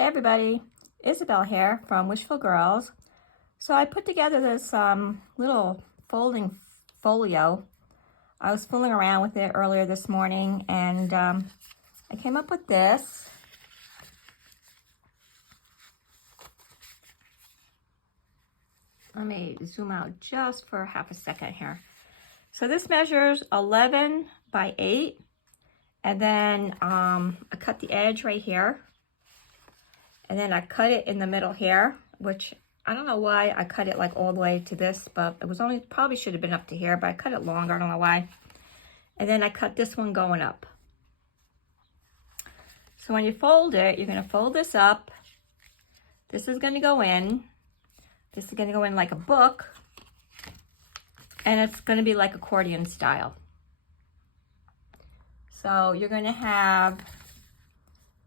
Hey everybody, Isabel here from Wishful Girls. So I put together this little folding folio. I was fooling around with it earlier this morning and I came up with this. Let me zoom out just for half a second here. So this measures 11 by 8 and then I cut the edge right here. And then I cut it in the middle here, which I don't know why I cut it like all the way to this, but it was only, probably should have been up to here, but I cut it longer, I don't know why. And then I cut this one going up. So when you fold it, you're gonna fold this up. This is gonna go in. This is gonna go in like a book. And it's gonna be like accordion style. So you're gonna have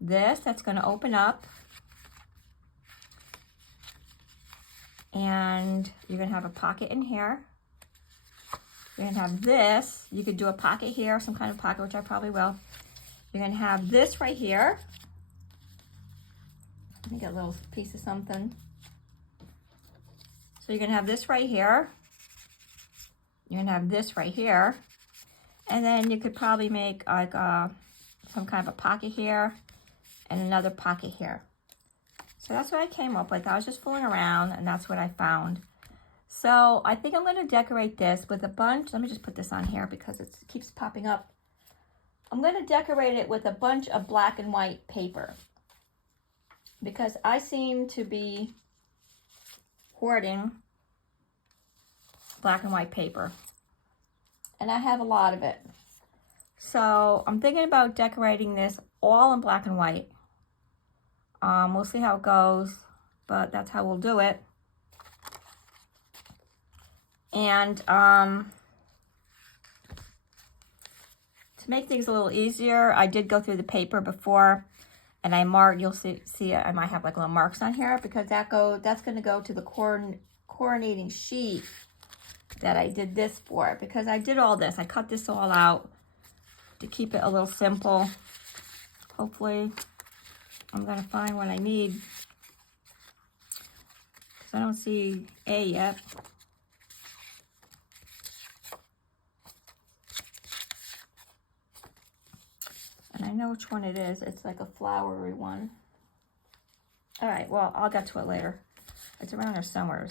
this that's gonna open up. And you're gonna have a pocket in here. You're gonna have this. You could do a pocket here, some kind of pocket, which I probably will. You're gonna have this right here. Let me get a little piece of something. So you're gonna have this right here. You're gonna have this right here. And then you could probably make like some kind of a pocket here and another pocket here. So that's what I came up with. I was just fooling around and that's what I found. So I think I'm going to decorate this with a bunch. Let me just put this on here because it keeps popping up. I'm going to decorate it with a bunch of black and white paper because I seem to be hoarding black and white paper. And I have a lot of it. So I'm thinking about decorating this all in black and white. We'll see how it goes, but that's how we'll do it. And to make things a little easier, I did go through the paper before, and I marked. You'll see I might have like little marks on here because that's going to go to the coordinating sheet that I did this for. Because I did all this, I cut this all out to keep it a little simple. Hopefully. I'm going to find what I need because I don't see A yet. And I know which one it is. It's like a flowery one. All right, well, I'll get to it later. It's around here somewhere.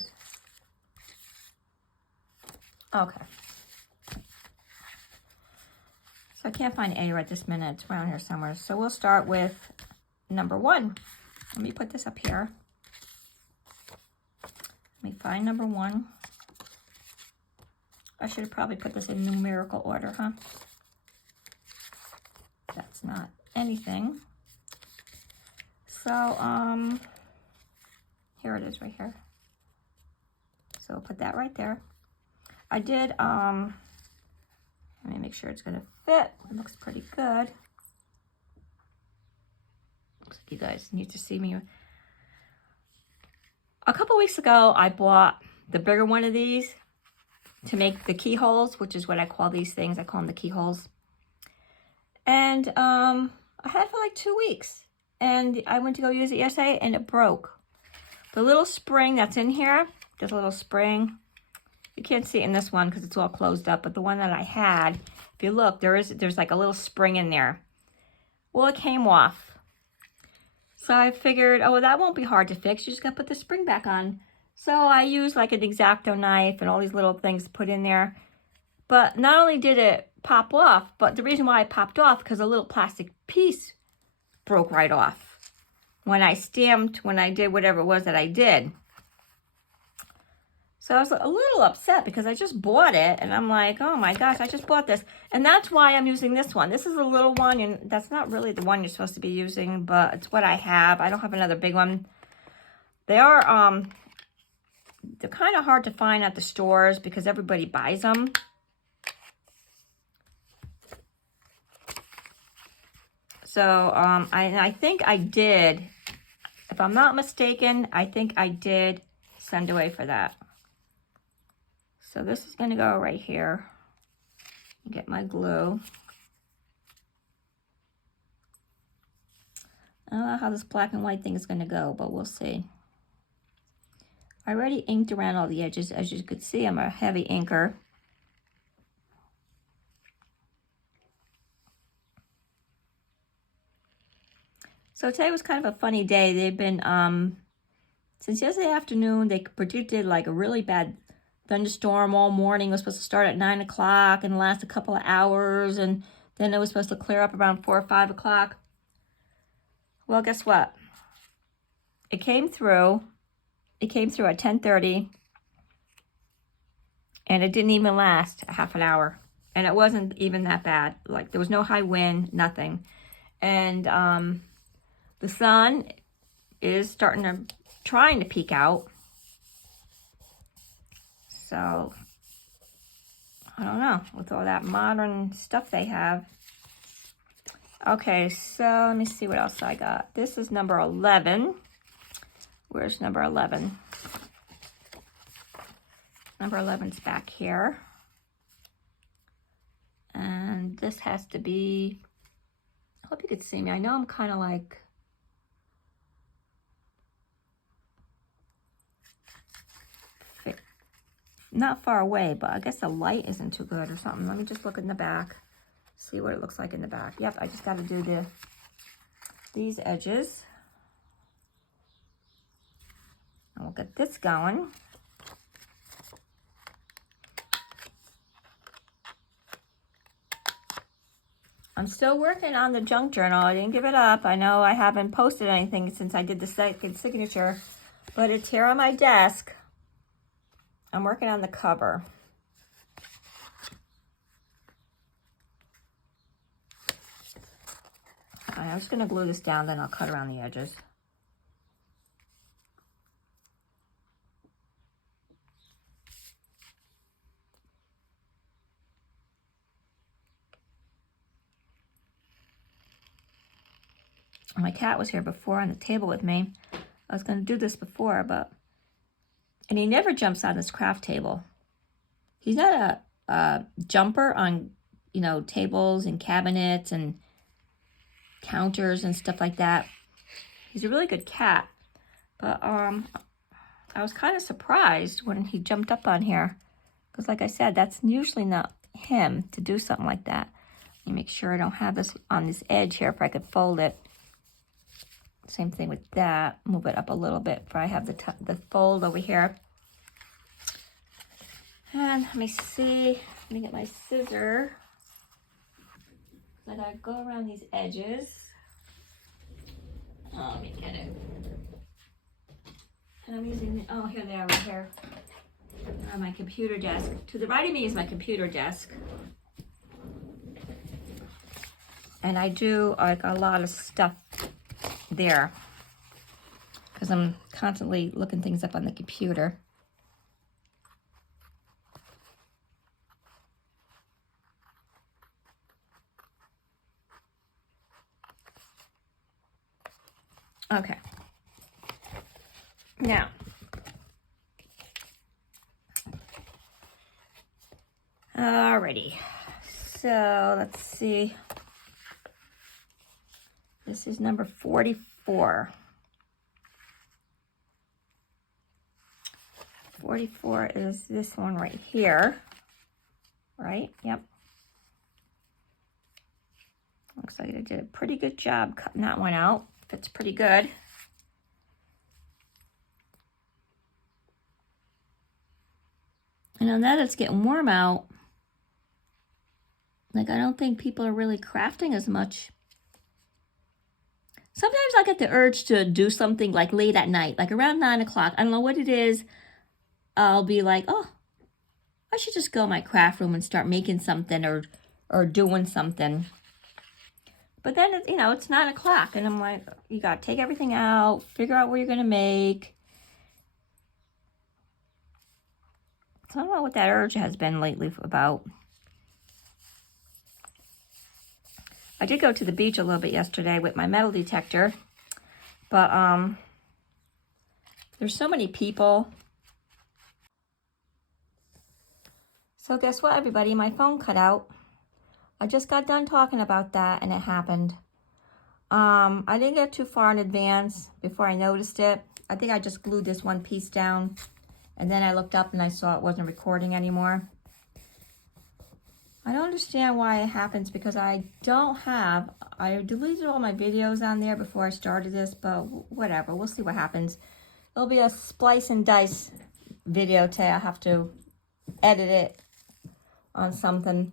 Okay. So I can't find A right this minute. It's around here somewhere. So we'll start with number 1. Let me put this up here. Let me find number 1. I should have probably put this in numerical order, huh? That's not anything. So, here it is right here. So I'll put that right there. I did, let me make sure it's gonna fit. It looks pretty good. You guys need to see me. A couple weeks ago, I bought the bigger one of these to make the keyholes, which is what I call these things. I call them the keyholes. And I had it for like 2 weeks. And I went to go use it yesterday and it broke. The little spring that's in here, there's a little spring. You can't see it in this one because it's all closed up. But the one that I had, if you look, there's like a little spring in there. Well, it came off. So I figured, oh, well, that won't be hard to fix. You just gotta put the spring back on. So I used like an X-Acto knife and all these little things to put in there. But not only did it pop off, but the reason why it popped off, because a little plastic piece broke right off. When I did whatever it was that I did. So I was a little upset because I just bought it and I'm like, oh my gosh, I just bought this. And that's why I'm using this one. This is a little one and that's not really the one you're supposed to be using, but it's what I have. I don't have another big one. They are, they're kind of hard to find at the stores because everybody buys them. So I think I did, if I'm not mistaken, I think I did send away for that. So this is going to go right here. Get my glue. I don't know how this black and white thing is going to go, but we'll see. I already inked around all the edges. As you could see, I'm a heavy inker. So today was kind of a funny day. They've been, since yesterday afternoon, they predicted like a really bad thunderstorm all morning. It was supposed to start at 9 o'clock and last a couple of hours. And then it was supposed to clear up around 4 or 5 o'clock. Well, guess what? It came through. It came through at 10:30. And it didn't even last a half an hour. And it wasn't even that bad. Like, there was no high wind, nothing. And the sun is trying to peek out. So, I don't know, with all that modern stuff they have. Okay, so let me see what else I got. This is number 11. Where's number 11? Number 11's back here. And this has to be, I hope you could see me. I know I'm kind of like, not far away, but I guess the light isn't too good or something. Let me just look in the back, see what it looks like in the back. Yep, I just got to do these edges. And we'll get this going. I'm still working on the junk journal. I didn't give it up. I know I haven't posted anything since I did the second signature, but it's here on my desk. I'm working on the cover. I'm just going to glue this down, then I'll cut around the edges. My cat was here before on the table with me. I was going to do this before, and he never jumps on this craft table. He's not a jumper on, tables and cabinets and counters and stuff like that. He's a really good cat. But I was kind of surprised when he jumped up on here. Because like I said, that's usually not him to do something like that. Let me make sure I don't have this on this edge here if I could fold it. Same thing with that. Move it up a little bit for I have the fold over here. And let me see. Let me get my scissor. I gotta go around these edges. Oh, let me get it. And I'm using, oh, here they are right here. They're on my computer desk. To the right of me is my computer desk. And I do like a lot of stuff there because I'm constantly looking things up on the computer. Okay. Now, alrighty. So let's see. This is number 44. 44 is this one right here. Right? Yep. Looks like I did a pretty good job cutting that one out. Fits pretty good. And now that it's getting warm out, like I don't think people are really crafting as much. Sometimes I get the urge to do something like late at night, like around 9 o'clock. I don't know what it is. I'll be like, oh, I should just go in my craft room and start making something or doing something. But then, it's 9 o'clock and I'm like, you got to take everything out, figure out what you're going to make. So I don't know what that urge has been lately about. I did go to the beach a little bit yesterday with my metal detector, but there's so many people. So guess what, everybody? My phone cut out. I just got done talking about that and it happened. I didn't get too far in advance before I noticed it. I think I just glued this one piece down, and then I looked up and I saw it wasn't recording anymore. I don't understand why it happens, because I deleted all my videos on there before I started this, but whatever, we'll see what happens. It'll be a splice and dice video today. I'll have to edit it on something.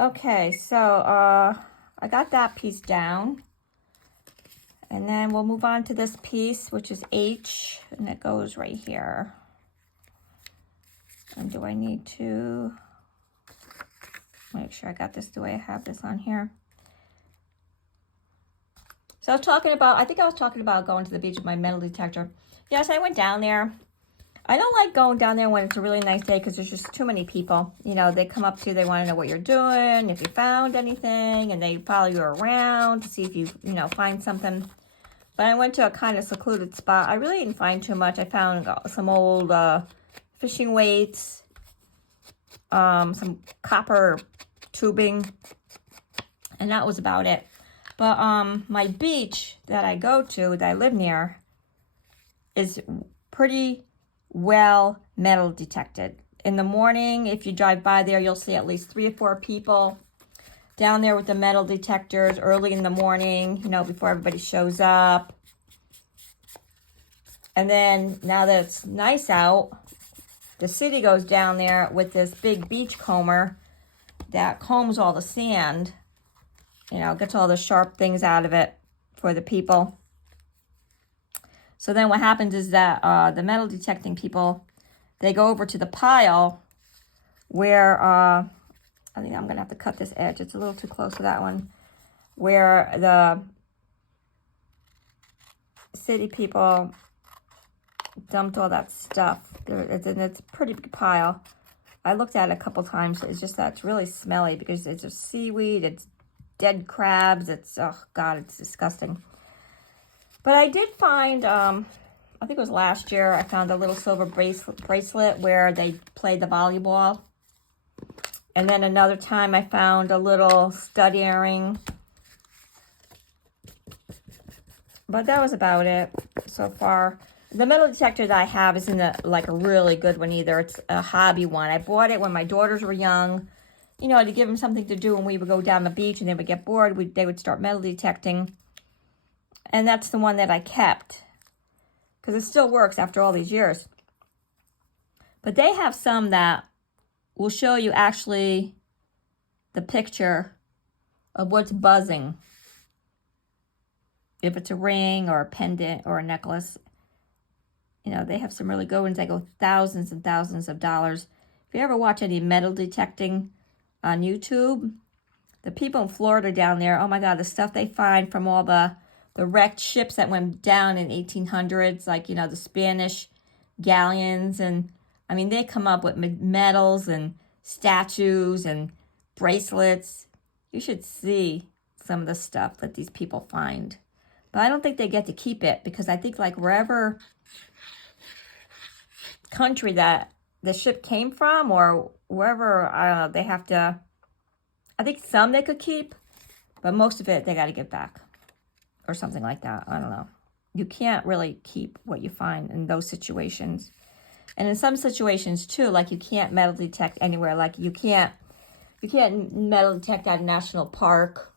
Okay, so I got that piece down. And then we'll move on to this piece, which is H, and it goes right here. And do I need to make sure I got this the way I have this on here? So I was talking about, I think I was talking about going to the beach with my metal detector. Yes, I went down there. I don't like going down there when it's a really nice day, because there's just too many people. You know, they come up to you, they want to know what you're doing, if you found anything, and they follow you around to see if you find something. But I went to a kind of secluded spot. I really didn't find too much. I found some old fishing weights, some copper tubing, and that was about it. But my beach that I go to, that I live near, is pretty well metal detected. In the morning, if you drive by there, you'll see at least 3 or 4 people down there with the metal detectors early in the morning, before everybody shows up. And then now that it's nice out, the city goes down there with this big beach comber that combs all the sand, gets all the sharp things out of it for the people. So then what happens is that the metal detecting people, they go over to the pile where, I think I'm going to have to cut this edge. It's a little too close to that one. Where the city people dumped all that stuff. It's a pretty big pile. I looked at it a couple times. It's just that it's really smelly, because it's just seaweed. It's dead crabs. It's, oh God, it's disgusting. But I did find, I think it was last year, I found a little silver bracelet where they played the volleyball. And then another time I found a little stud earring. But that was about it so far. The metal detector that I have isn't a really good one either. It's a hobby one. I bought it when my daughters were young, to give them something to do when we would go down the beach and they would get bored. They would start metal detecting. And that's the one that I kept, because it still works after all these years. But they have some that will show you actually the picture of what's buzzing. If it's a ring or a pendant or a necklace. They have some really good ones that go thousands and thousands of dollars. If you ever watch any metal detecting on YouTube, the people in Florida down there, oh my God, the stuff they find from all the wrecked ships that went down in 1800s, like, the Spanish galleons. And, I mean, they come up with medals and statues and bracelets. You should see some of the stuff that these people find. But I don't think they get to keep it, because I think, wherever country that the ship came from, or wherever, they have to, I think some they could keep, but most of it they got to give back. Or something like that. I don't know. You can't really keep what you find in those situations. And in some situations too, you can't metal detect anywhere. You can't metal detect at a national park.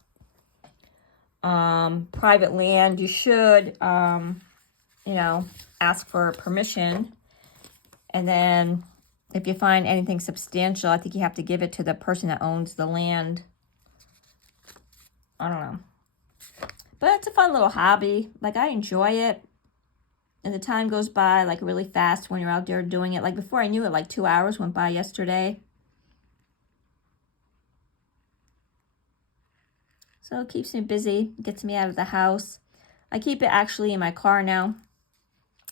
Private land, you should, ask for permission. And then if you find anything substantial, I think you have to give it to the person that owns the land. I don't know. But it's a fun little hobby. I enjoy it. And the time goes by, really fast when you're out there doing it. Before I knew it, 2 hours went by yesterday. So it keeps me busy. Gets me out of the house. I keep it actually in my car now.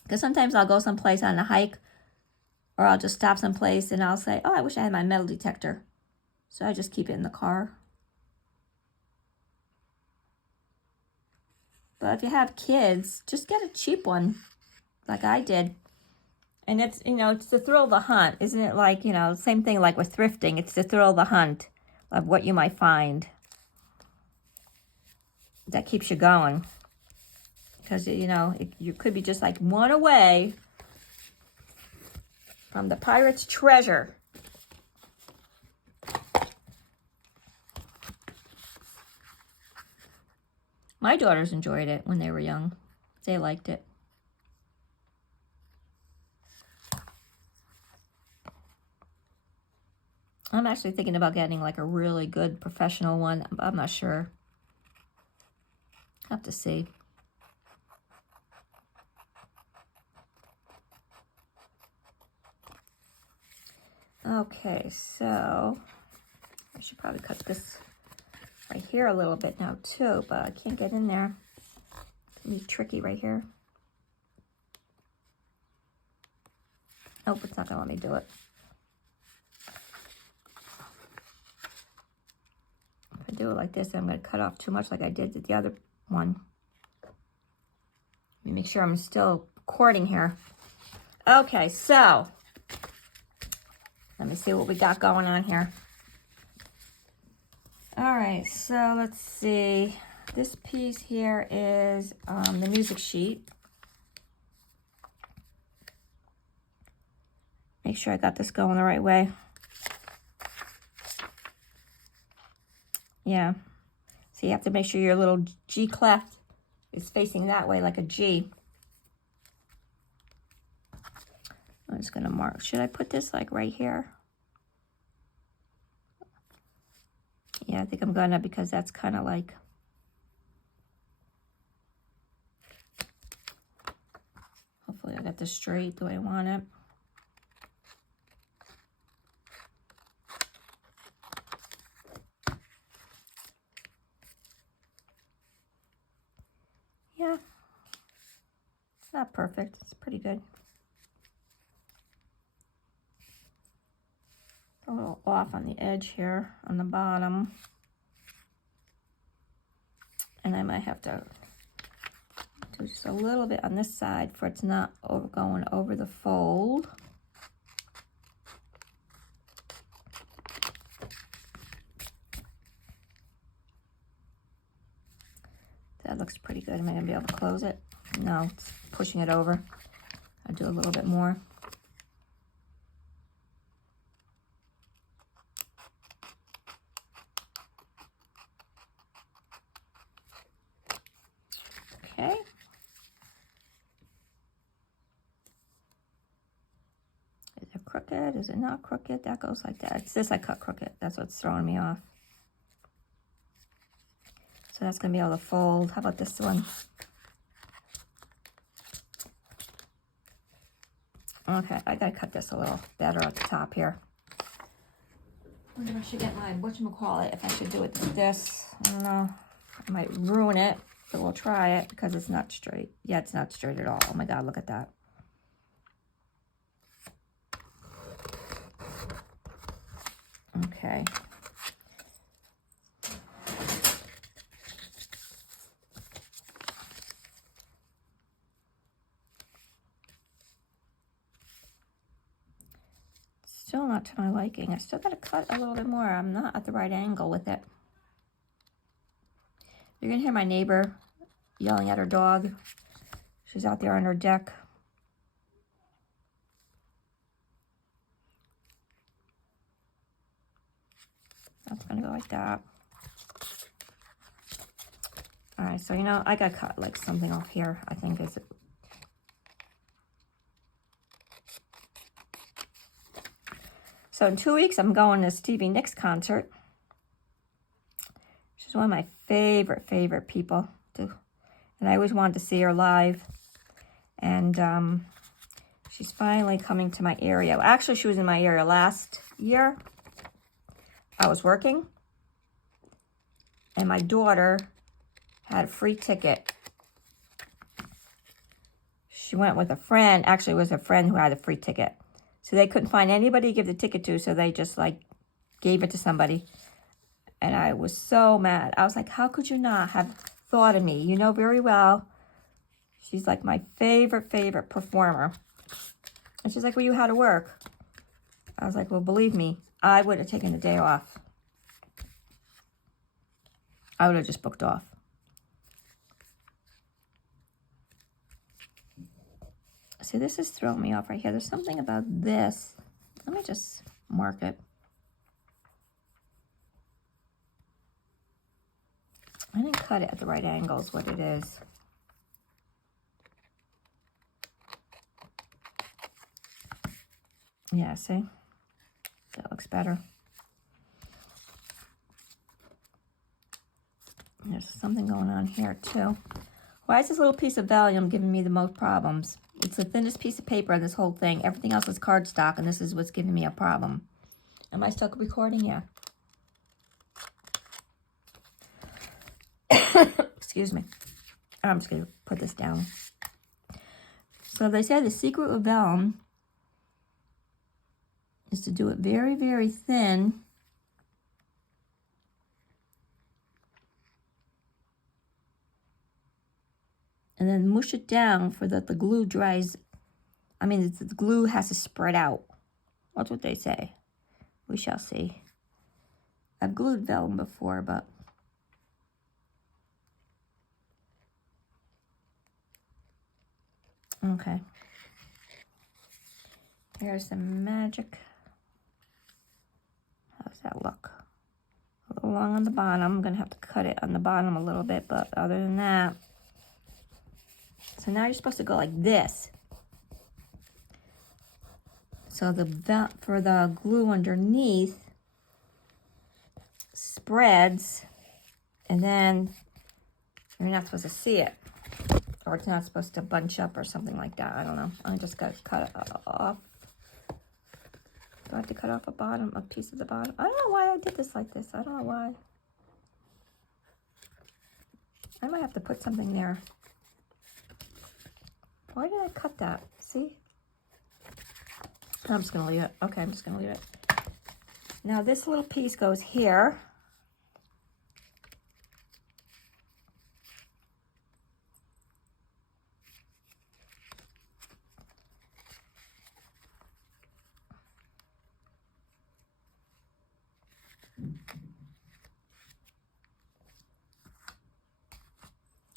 Because sometimes I'll go someplace on a hike. Or I'll just stop someplace and I'll say, oh, I wish I had my metal detector. So I just keep it in the car. But if you have kids, just get a cheap one, like I did. And it's, it's the thrill of the hunt. Isn't it same thing like with thrifting. It's the thrill of the hunt of what you might find. that keeps you going. Because, you know, you could be just like one away from the pirate's treasure. My daughters enjoyed it when they were young. They liked it. I'm actually thinking about getting like a really good professional one. I'm not sure. Have to see. Okay, so I should probably cut this right here a little bit now too, but I can't get in there. It's gonna be tricky right here. Oh, it's not gonna let me do it. If I do it like this, I'm gonna cut off too much like I did with the other one. Let me make sure I'm still recording here. Okay, so let me see what we got going on here. All right, so let's see. This piece here is the music sheet. Make sure I got this going the right way. Yeah. So you have to make sure your little G clef is facing that way like a G. I'm just gonna mark. Should I put this like right here? Yeah, I think I'm gonna, because that's kind of like, hopefully I got this straight the way I want it. Yeah, it's not perfect. It's pretty good. A little off on the edge here on the bottom. And I might have to do just a little bit on this side for it's not going over the fold. That looks pretty good. Am I gonna be able to close it? No, it's pushing it over. I'll do a little bit more. Okay. Is it crooked? Is it not crooked? That goes like that. It's this I cut crooked. That's what's throwing me off. So that's going to be able to fold. How about this one? Okay, I got to cut this a little better at the top here. I wonder if I should get my whatchamacallit, if I should do it like this. I don't know. I might ruin it, but we'll try it because it's not straight. Yeah, it's not straight at all. Oh my God, look at that. Okay. Still not to my liking. I still got to cut a little bit more. I'm not at the right angle with it. You're going to hear my neighbor yelling at her dog. She's out there on her deck. That's going to go like that. All right, so, you know, I got to cut like something off here, I think is it. So in 2 weeks, I'm going to Stevie Nicks concert. She's one of my favorite people. And I always wanted to see her live. And she's finally coming to my area. Actually, she was in my area last year. I was working. And my daughter had a free ticket. She went with a friend. Actually, it was a friend who had a free ticket. So they couldn't find anybody to give the ticket to, so they just like gave it to somebody. And I was so mad. I was like, how could you not have thought of me? You know very well. She's like my favorite performer. And she's like, well, you had to work. I was like, well, believe me, I would have taken the day off. I would have just booked off. See, this is throwing me off right here. There's something about this. Let me just mark it. I didn't cut it at the right angle is what it is. Yeah, see? That looks better. There's something going on here too. Why is this little piece of vellum giving me the most problems? It's the thinnest piece of paper in this whole thing. Everything else is cardstock, and this is what's giving me a problem. Am I still recording? Yeah. Excuse me. I'm just going to put this down. So they say the secret of vellum is to do it very, very thin. And then mush it down for that the glue dries. I mean, the glue has to spread out. That's what they say. We shall see. I've glued vellum before, but okay. Here's the magic. How's that look? A little long on the bottom. I'm going to have to cut it on the bottom a little bit, but other than that. So now you're supposed to go like this. So for the glue underneath spreads, and then you're not supposed to see it, or it's not supposed to bunch up or something like that. I don't know. I just got to cut it off. Do I have to cut off a piece of the bottom? I don't know why I did this like this. I don't know why. I might have to put something there. Why did I cut that? See? I'm just going to leave it. Okay, I'm just going to leave it. Now this little piece goes here.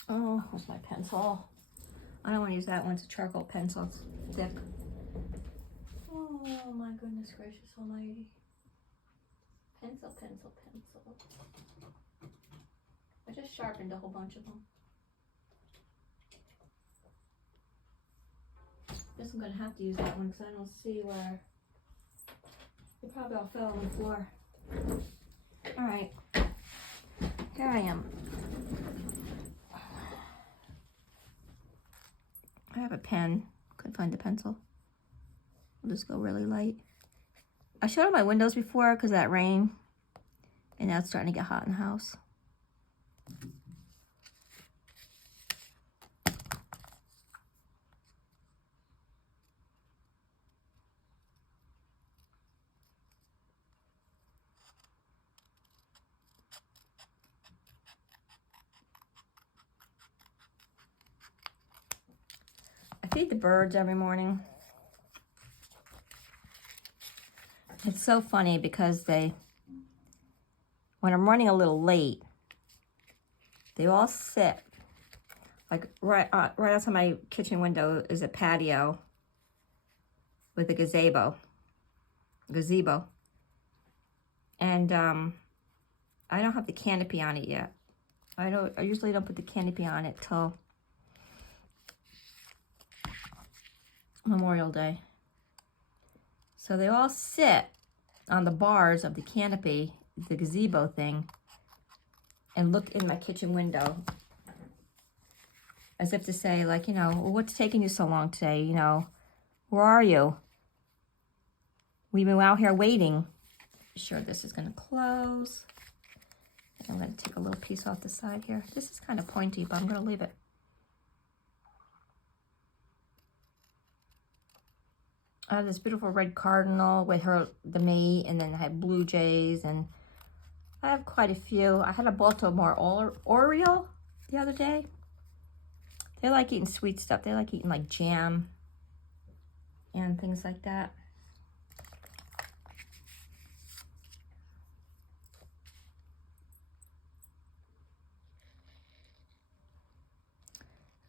Oh, where's my pencil? I don't want to use that one. It's a charcoal pencil. It's thick. Oh my goodness gracious almighty. Pencil, pencil, pencil. I just sharpened a whole bunch of them. Guess I'm going to have to use that one because I don't see where. They probably all fell on the floor. Alright. Here I am. I have a pen. Couldn't find the pencil. I'll just go really light. I showed on my windows before because of that rain. And now it's starting to get hot in the house. I feed the birds every morning. It's so funny because when I'm running a little late, they all sit, like right outside my kitchen window is a patio with a gazebo. And I don't have the canopy on it yet. I usually don't put the canopy on it till Memorial Day. So they all sit on the bars of the canopy, the gazebo thing, and look in my kitchen window as if to say, like, well, what's taking you so long today? Where are you? We've been out here waiting. Sure, this is going to close. I'm going to take a little piece off the side here. This is kind of pointy, but I'm going to leave it. I have this beautiful red cardinal with the mate, and then I have blue jays, and I have quite a few. I had a Baltimore Oriole the other day. They like eating sweet stuff. They like eating like jam and things like that.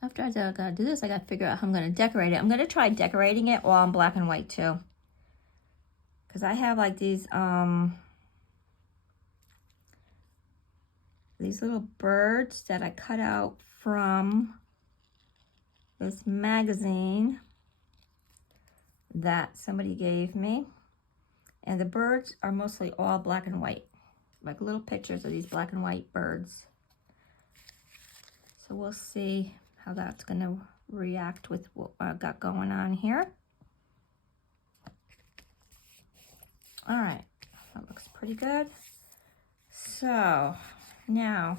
I have after I gotta do this, I gotta figure out how I'm gonna decorate it. I'm gonna try decorating it while I'm black and white too. Because I have like these little birds that I cut out from this magazine that somebody gave me. And the birds are mostly all black and white. Like little pictures of these black and white birds. So we'll see how that's gonna react with what I've got going on here. All right, that looks pretty good. So now,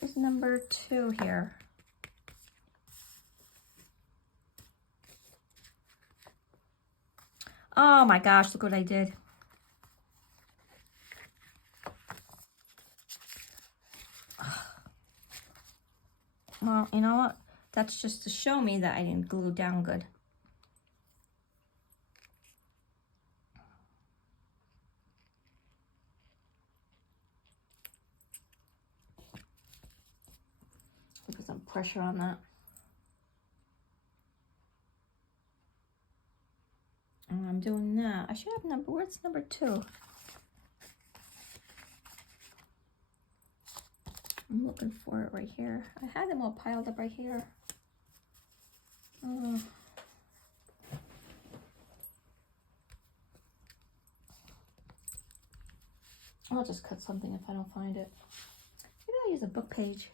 here's number 2 here. Oh my gosh, look what I did. Well, you know what? That's just to show me that I didn't glue down good. Put some pressure on that. And I'm doing that. I should have where's number 2? I'm looking for it right here. I had them all piled up right here. I'll just cut something if I don't find it. Maybe I'll use a book page.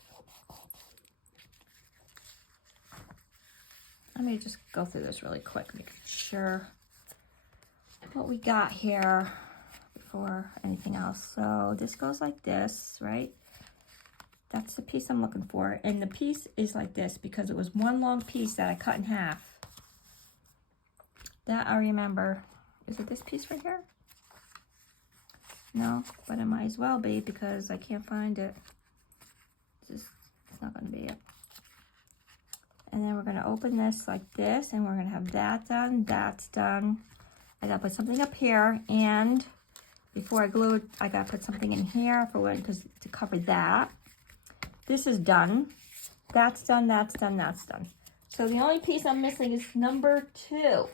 Let me just go through this really quick, make sure what we got here before anything else. So this goes like this, right? That's the piece I'm looking for. And the piece is like this because it was one long piece that I cut in half. That I remember. Is it this piece right here? No, but it might as well be because I can't find it. It's not going to be it. And then we're going to open this like this, and we're going to have that done. That's done. I got to put something up here, and before I glue it, I got to put something in here for when, because to cover that. This is done. That's done. That's done. That's done. So the only piece I'm missing is number 2,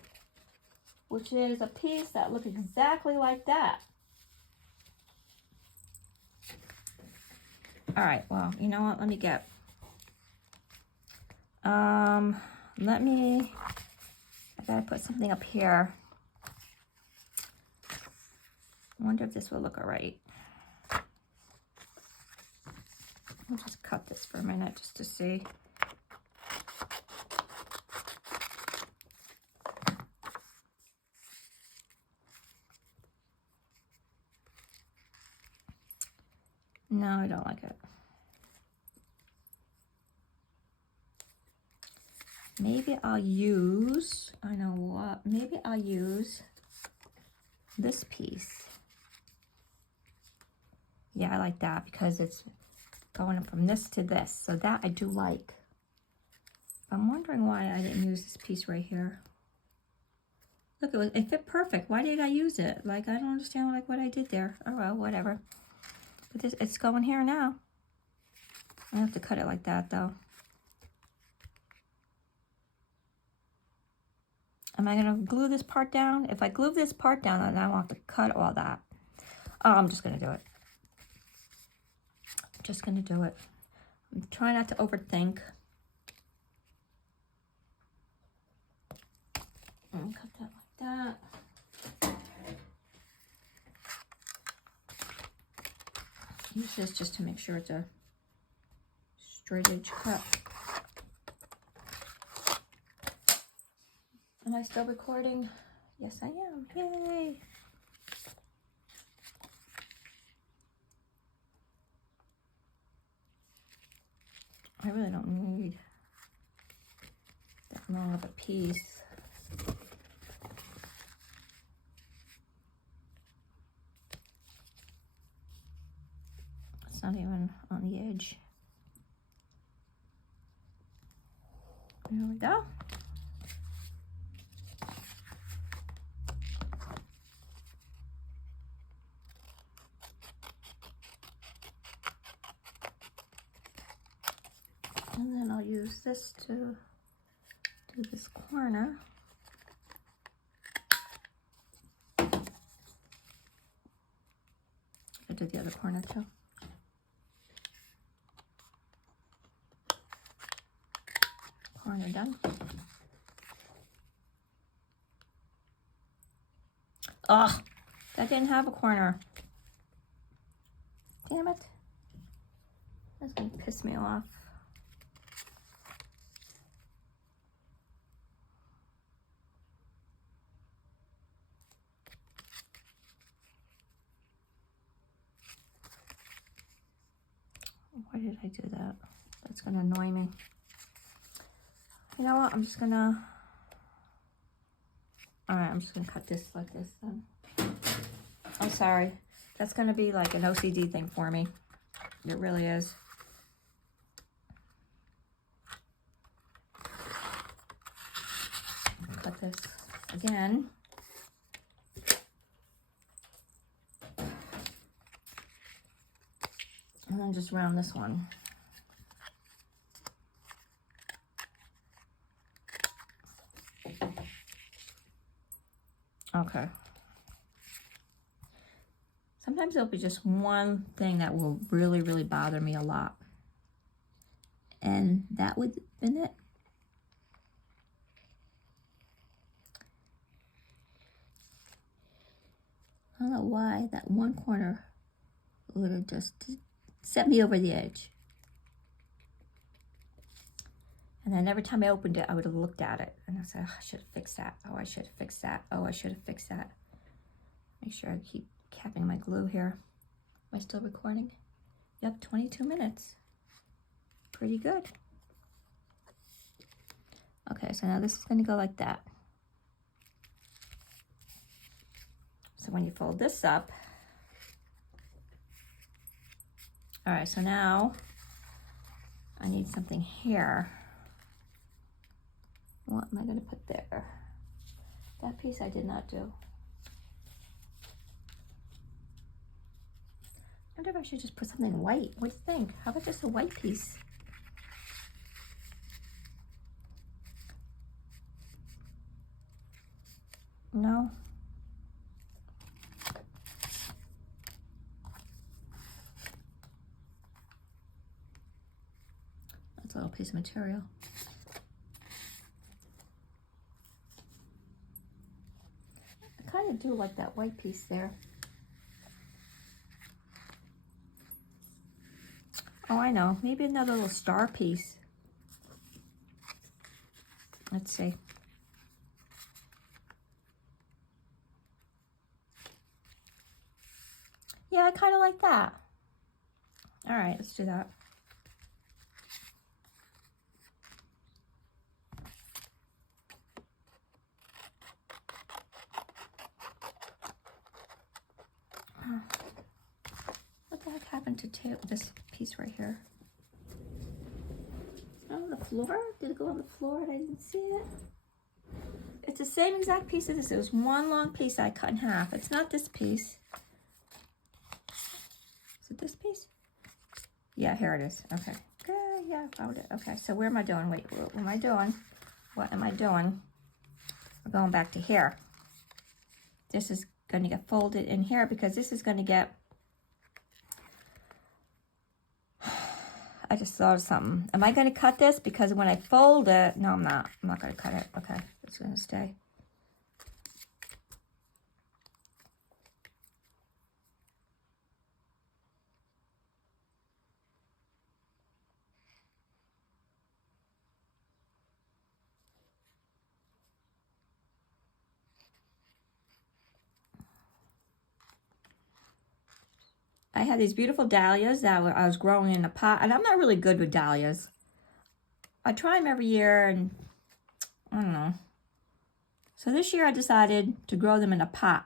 which is a piece that looks exactly like that. All right. Well, you know what? Let me get. I gotta put something up here. I wonder if this will look all right. I'll just cut this for a minute just to see. No, I don't like it. Maybe I'll use, I know what, maybe I'll use this piece. Yeah, I like that because it's going from this to this. So that I do like. I'm wondering why I didn't use this piece right here. Look, it fit perfect. Why did I use it? Like, I don't understand like what I did there. Oh well, whatever. But it's going here now. I have to cut it like that though. Am I gonna glue this part down? If I glue this part down, then I want to cut all that. Oh, I'm just gonna do it. I'm just gonna do it. I'm trying not to overthink. Cut that like that. Use this just to make sure it's a straight edge cut. Am I still recording? Yes, I am. Yay! I really don't need that long of a piece. It's not even on the edge. There we go. And then I'll use this to do this corner. I did the other corner too. Corner done. Ugh, that didn't have a corner. Damn it. That's gonna piss me off. Why did I do that? That's gonna annoy me. You know what? I'm just gonna... Alright, I'm just gonna cut this like this then. I'm sorry. That's gonna be like an OCD thing for me. It really is. Cut this again. And then just round this one. Okay. Sometimes there'll be just one thing that will really, really bother me a lot. And that would have been it. I don't know why that one corner would have just set me over the edge. And then every time I opened it, I would have looked at it. And I said, oh, I should have fixed that. Oh, I should have fixed that. Oh, I should have fixed that. Make sure I keep capping my glue here. Am I still recording? Yep, 22 minutes. Pretty good. Okay, so now this is going to go like that. So when you fold this up, all right, so now I need something here. What am I going to put there? That piece I did not do. I wonder if I should just put something white. What do you think? How about just a white piece? No? That's a little piece of material. I kind of do like that white piece there. Oh, I know. Maybe another little star piece. Let's see. Yeah, I kind of like that. All right, let's do that. What the heck happened to this piece right here? On the floor? Did it go on the floor and I didn't see it? It's the same exact piece as this. It was one long piece I cut in half. It's not this piece. Is it this piece? Yeah, here it is. Okay. Good. Yeah, I found it. Okay, so where am I doing? Wait, what am I doing? What am I doing? We're going back to here. This is going to get folded in here because this is going to get... I just thought of something. Am I going to cut this? Because when I fold it... No, I'm not. I'm not going to cut it. Okay, it's going to stay. I had these beautiful dahlias that I was growing in a pot, and I'm not really good with dahlias. I try them every year, and I don't know. So this year I decided to grow them in a pot.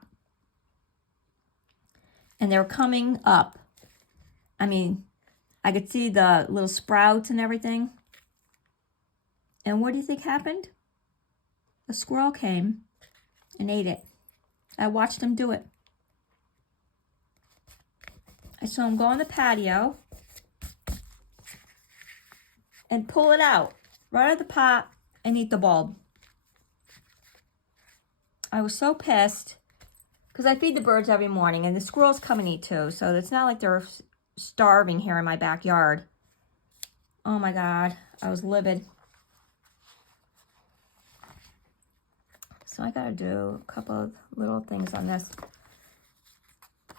And they were coming up. I mean, I could see the little sprouts and everything. And what do you think happened? A squirrel came and ate it. I watched him do it. I saw him go on the patio. and pull it out right out of the pot and eat the bulb. I was so pissed because I feed the birds every morning and the squirrels come and eat too. So it's not like they're starving here in my backyard. Oh my God, I was livid. So I gotta do a couple of little things on this.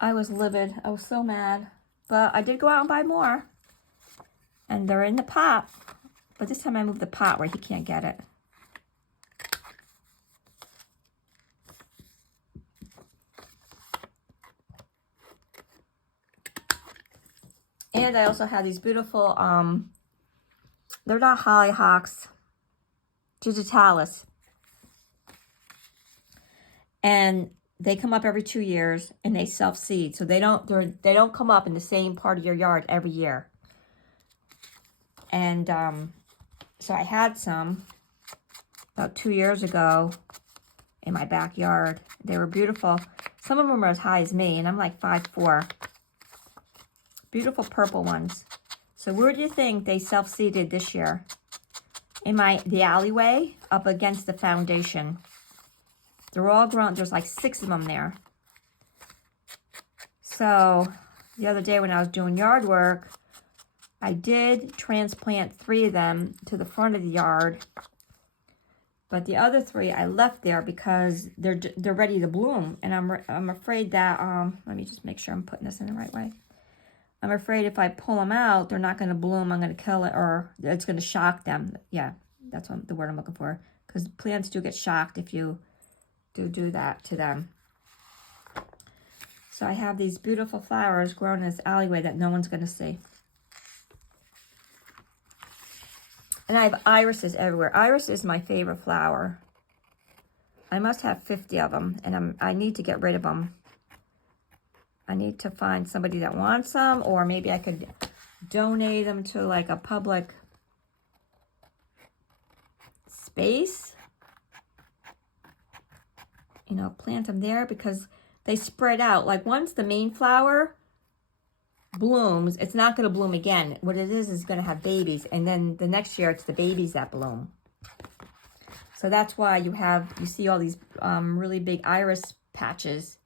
I was livid. I was so mad. But I did go out and buy more. And they're in the pot. But this time I moved the pot where he can't get it. And I also have these beautiful, they're not hollyhocks, digitalis. And they come up every 2 years and they self-seed. So they don't come up in the same part of your yard every year. And so I had some about 2 years ago in my backyard. They were beautiful. Some of them are as high as me and I'm like 5'4". Beautiful purple ones. So where do you think they self-seeded this year? In the alleyway up against the foundation. They're all grown. There's like 6 of them there. So the other day when I was doing yard work, I did transplant 3 of them to the front of the yard. But the other 3 I left there because they're ready to bloom. And I'm afraid that, let me just make sure I'm putting this in the right way. I'm afraid if I pull them out, they're not going to bloom. I'm going to kill it or it's going to shock them. Yeah, that's the word I'm looking for. Because plants do get shocked if you do that to them. So I have these beautiful flowers grown in this alleyway that no one's going to see. And I have irises everywhere. Iris is my favorite flower. I must have 50 of them, and I need to get rid of them. I need to find somebody that wants them, or maybe I could donate them to like a public space. You know, plant them there because they spread out. Like once the main flower blooms, it's not going to bloom again. What it is going to have babies. And then the next year, it's the babies that bloom. So that's why you see all these really big iris patches.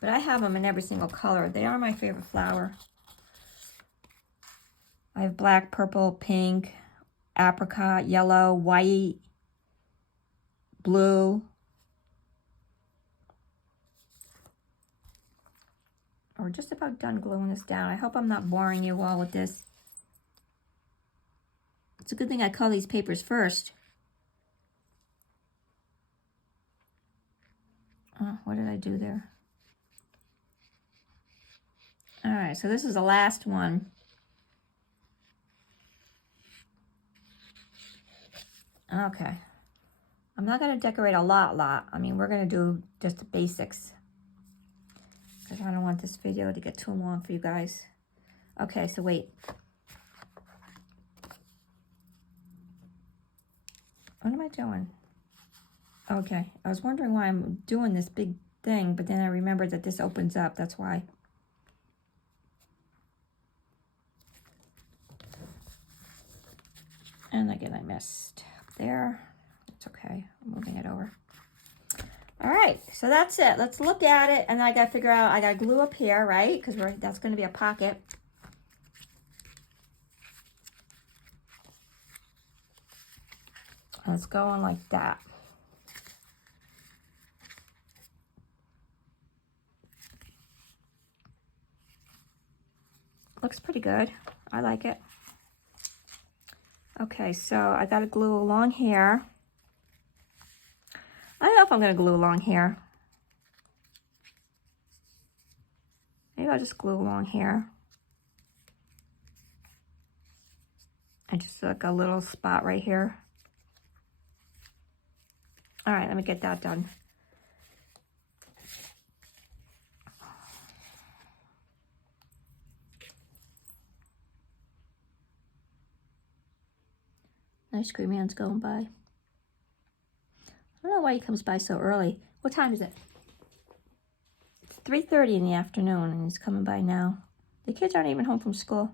But I have them in every single color. They are my favorite flower. I have black, purple, pink, apricot, yellow, white, blue. We're just about done gluing this down. I hope I'm not boring you all with this. It's a good thing I color these papers first. Oh, what did I do there? All right, so this is the last one. Okay. I'm not going to decorate a lot. I mean, we're going to do just the basics. Because I don't want this video to get too long for you guys. Okay, so wait. What am I doing? Okay, I was wondering why I'm doing this big thing, but then I remembered that this opens up. That's why. And again, I missed there. It's okay. I'm moving it over. All right, so that's it. Let's look at it, and I got to figure out. I got to glue up here, right? Because that's going to be a pocket. And it's going like that. Looks pretty good. I like it. Okay, so I got to glue along here. I don't know if I'm going to glue along here. Maybe I'll just glue along here. And just like a little spot right here. All right, let me get that done. Ice cream man's going by. I don't know why he comes by so early. What time is it? It's 3:30 in the afternoon and he's coming by now. The kids aren't even home from school.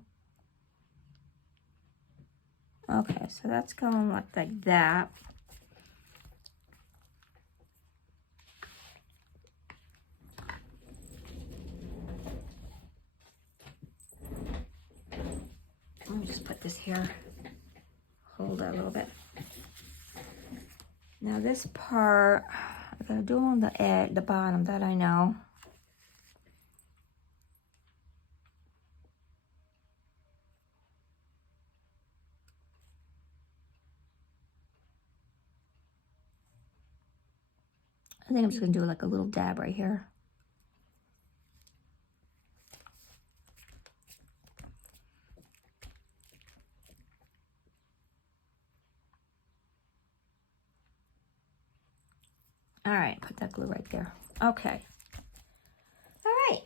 Okay, so that's going like that. Let me just put this here. Hold it a little bit. Now this part, I'm gonna do on the edge, the bottom, that I know. I think I'm just gonna do like a little dab right here. All right, put that glue right there. Okay. All right.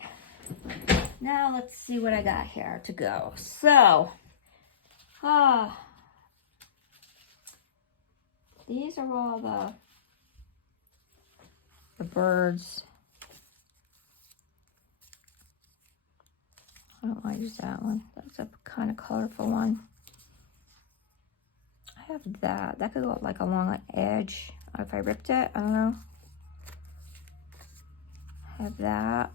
Now let's see what I got here to go. So, these are all the birds. I don't want to use that one. That's a kind of colorful one. I have that. That could go like along an edge. If I ripped it, I don't know. I have that.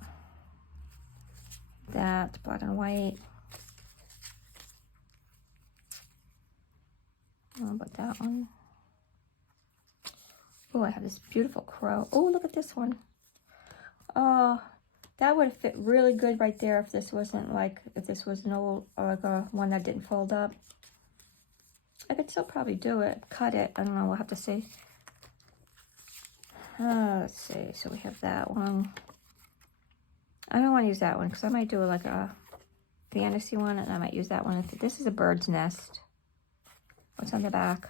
That's black and white. How about that one? Oh, I have this beautiful crow. Oh, look at this one. Oh, that would fit really good right there if this wasn't like, if this was an old, like a one that didn't fold up. I could still probably do it, cut it. I don't know, we'll have to see. Let's see, so we have that one. I don't want to use that one because I might do like a fantasy one, and I might use that one. This is a bird's nest. What's on the back?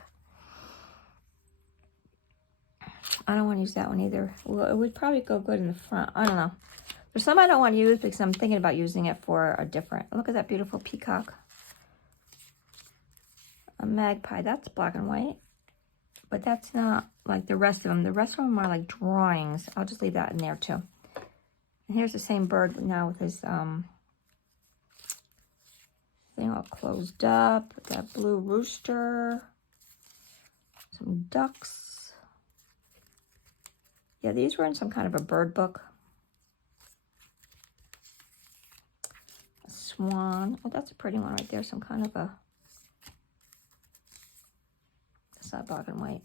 I don't want to use that one either. Well, it would probably go good in the front. I don't know. There's some I don't want to use because I'm thinking about using it for a different. Look at that beautiful peacock. A magpie. That's black and white. But that's not like the rest of them. The rest of them are like drawings. I'll just leave that in there too. And here's the same bird now with his thing all closed up. That blue rooster. Some ducks. Yeah, these were in some kind of a bird book. A swan. Oh, that's a pretty one right there. Some kind of a... It's not black and white.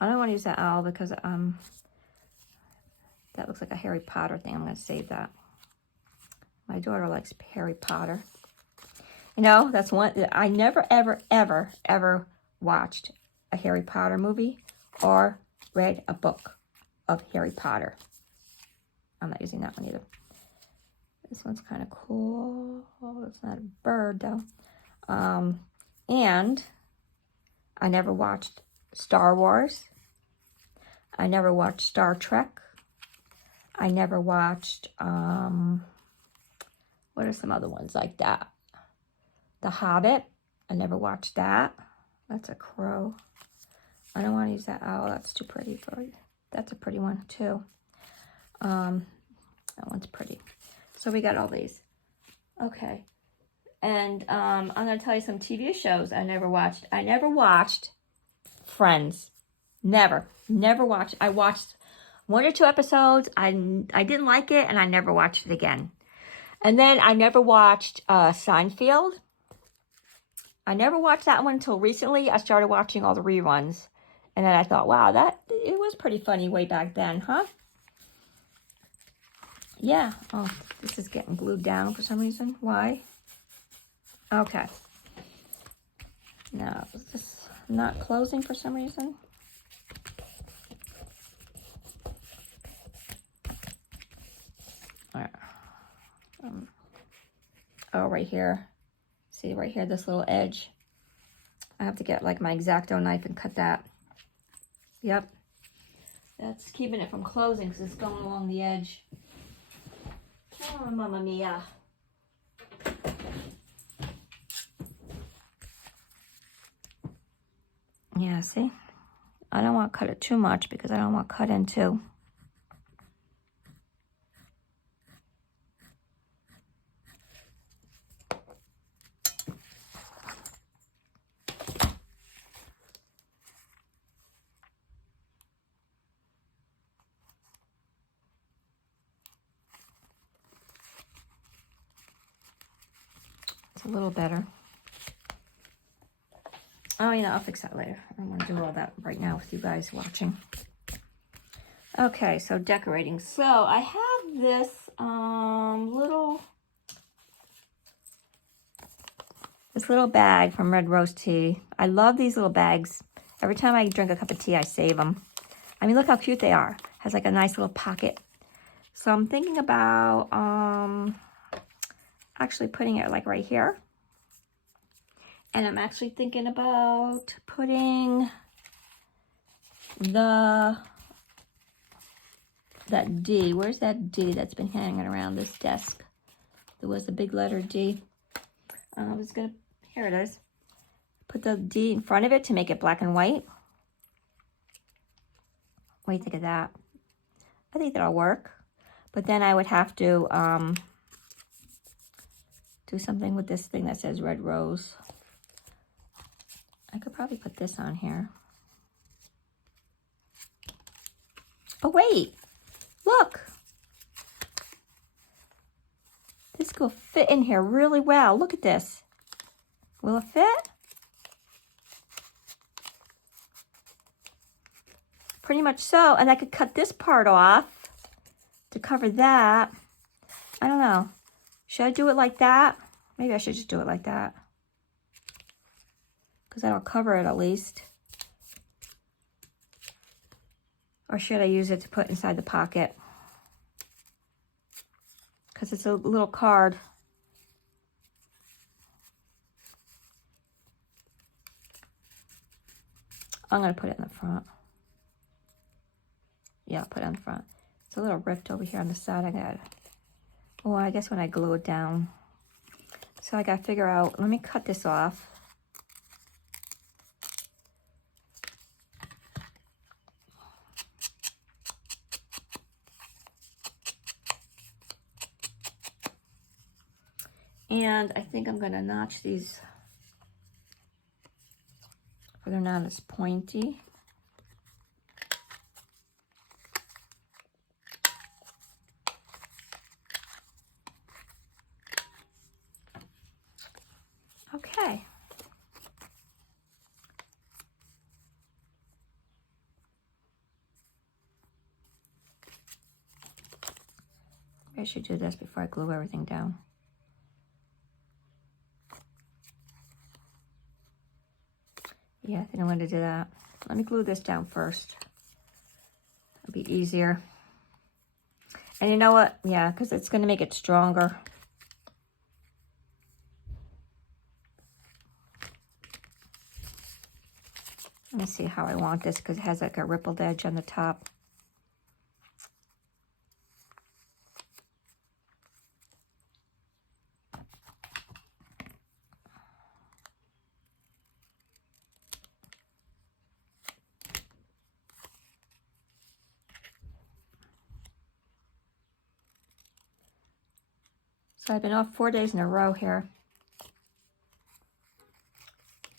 I don't want to use that owl because that looks like a Harry Potter thing. I'm going to save that. My daughter likes Harry Potter. You know, that's one. I never, ever, ever, ever watched a Harry Potter movie or read a book of Harry Potter. I'm not using that one either. This one's kind of cool. Oh, it's not a bird though. And I never watched Star Wars. I never watched Star Trek. I never watched, what are some other ones like that? The Hobbit. I never watched that. That's a crow. I don't want to use that owl. That's too pretty for it. That's a pretty one too. That one's pretty. So we got all these. Okay. And I'm going to tell you some TV shows I never watched. I never watched Friends. Never watched. I watched 1 or 2 episodes. I didn't like it, and I never watched it again. And then I never watched Seinfeld. I never watched that one until recently. I started watching all the reruns. And then I thought, wow, it was pretty funny way back then, huh? Yeah. Oh, this is getting glued down for some reason. Why? Okay. Now, is this not closing for some reason? All right. Oh, right here. See, right here, this little edge. I have to get like my X-Acto knife and cut that. Yep. That's keeping it from closing because it's going along the edge. Oh, mamma mia. Yeah, see? I don't want to cut it too much because I don't want to cut into. It's a little better. Oh, you know, I'll fix that later. I don't want to do all that right now with you guys watching. Okay, so decorating. So I have this little bag from Red Rose Tea. I love these little bags. Every time I drink a cup of tea, I save them. I mean, look how cute they are. Has like a nice little pocket. So I'm thinking about actually putting it like right here. And I'm actually thinking about putting that D. Where's that D that's been hanging around this desk? There was the big letter D. I was gonna, here it is. Put the D in front of it to make it black and white. What do you think of that? I think that'll work. But then I would have to do something with this thing that says Red Rose. I could probably put this on here. Oh, wait. Look. This will fit in here really well. Look at this. Will it fit? Pretty much so. And I could cut this part off to cover that. I don't know. Should I do it like that? Maybe I should just do it like that. Because that'll cover it at least. Or should I use it to put inside the pocket? Because it's a little card. I'm going to put it in the front. Yeah, I'll put it in the front. It's a little rift over here on the side. I got it. Well, I guess when I glue it down. So I got to figure out, let me cut this off. And I think I'm going to notch these so they're not as pointy. Okay. I should do this before I glue everything down. Yeah, I think I'm going to do that. Let me glue this down first. It'll be easier. And you know what? Yeah, because it's going to make it stronger. Let me see how I want this because it has like a rippled edge on the top. So I've been off 4 days in a row here.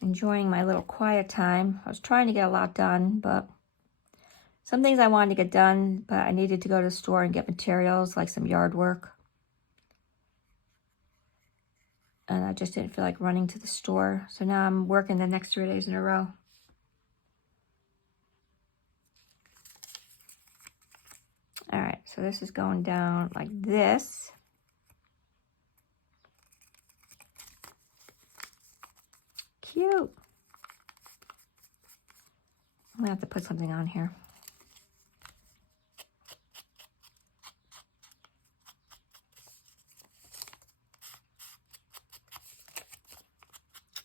Enjoying my little quiet time. I was trying to get a lot done, but some things I wanted to get done, but I needed to go to the store and get materials, like some yard work. And I just didn't feel like running to the store. So now I'm working the next 3 days in a row. All right, so this is going down like this. Cute. I'm gonna have to put something on here.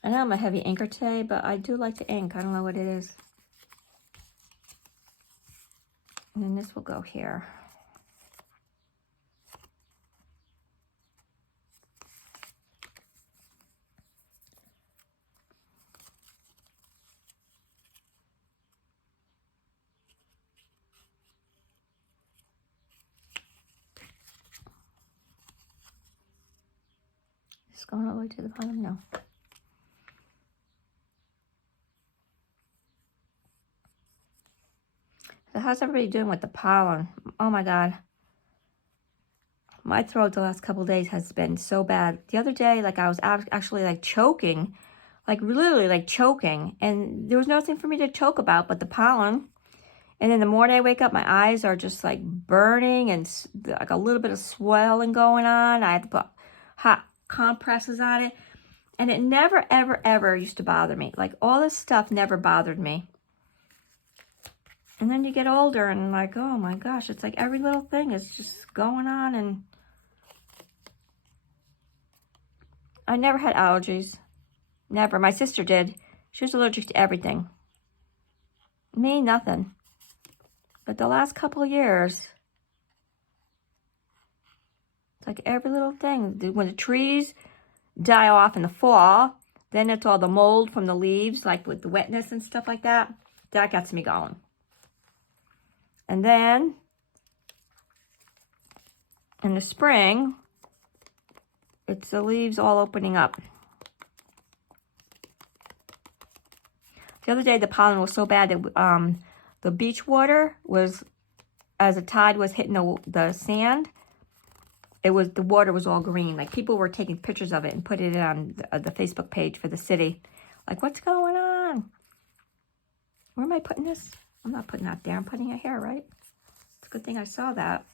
I know I'm a heavy inker today, but I do like to ink. I don't know what it is. And then this will go here. It's going all the way to the bottom? No. So how's everybody doing with the pollen? Oh my God. My throat the last couple of days has been so bad. The other day, like I was actually like choking, like literally like choking. And there was nothing for me to choke about but the pollen. And in the morning I wake up, my eyes are just like burning and like a little bit of swelling going on. I had to put hot compresses on it. And it never, ever, ever used to bother me. Like all this stuff never bothered me. And then you get older and like, oh my gosh, it's like every little thing is just going on. And I never had allergies. Never. My sister did. She was allergic to everything. Me, nothing. But the last couple of years, it's like every little thing. When the trees die off in the fall, then it's all the mold from the leaves, like with the wetness and stuff like that. That gets me going. And then in the spring, it's the leaves all opening up. The other day, the pollen was so bad that the beach water was, as the tide was hitting the sand, the water was all green. Like people were taking pictures of it and putting it on the Facebook page for the city. Like, what's going on? Where am I putting this? I'm not putting that there. I'm putting it here, right? It's a good thing I saw that.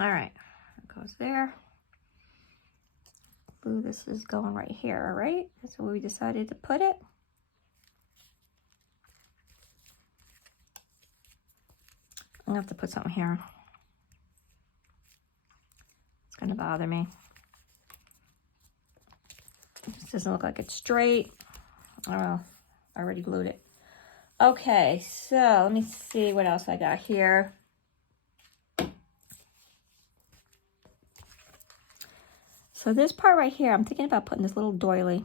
All right, it goes there. Ooh, this is going right here, all right? That's where we decided to put it. I'm gonna have to put something here. It's gonna bother me. This doesn't look like it's straight. Oh, I already glued it. Okay, so let me see what else I got here. So this part right here, I'm thinking about putting this little doily.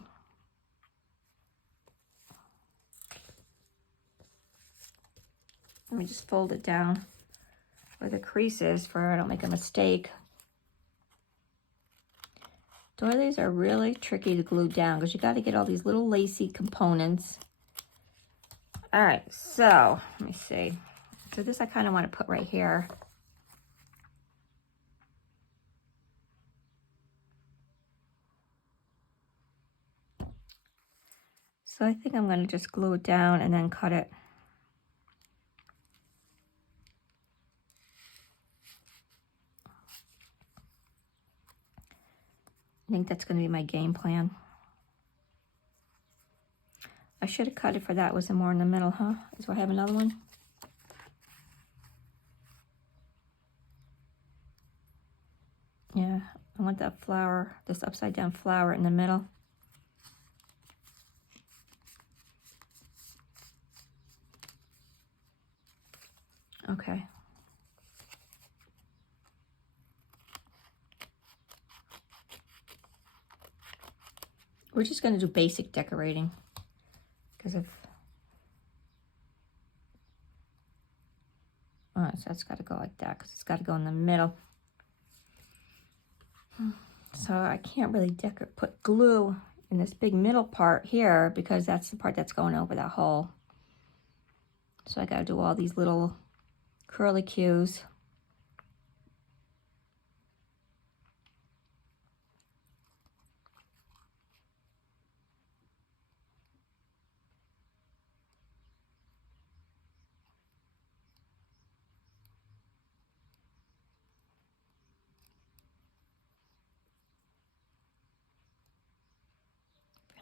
Let me just fold it down where the crease is for I don't make a mistake. Doilies are really tricky to glue down because you got to get all these little lacy components. All right, so let me see. So this I kind of want to put right here. So I think I'm going to just glue it down and then cut it. I think that's going to be my game plan. I should have cut it for that. Was it more in the middle, huh? So I have another one. Yeah, I want that flower, this upside down flower in the middle. Okay. We're just going to do basic decorating because of, so that's got to go like that because it's got to go in the middle. So I can't really put glue in this big middle part here because that's the part that's going over that hole. So I got to do all these little curly cues.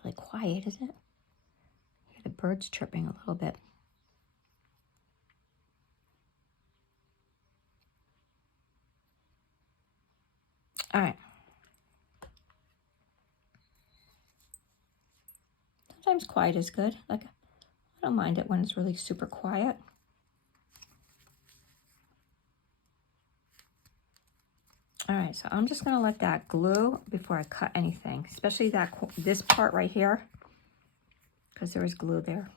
Really quiet, isn't it? I hear the birds chirping a little bit. All right. Sometimes quiet is good. Like, I don't mind it when it's really super quiet. All right, so I'm just gonna let that glue before I cut anything, especially this part right here, because there is glue there.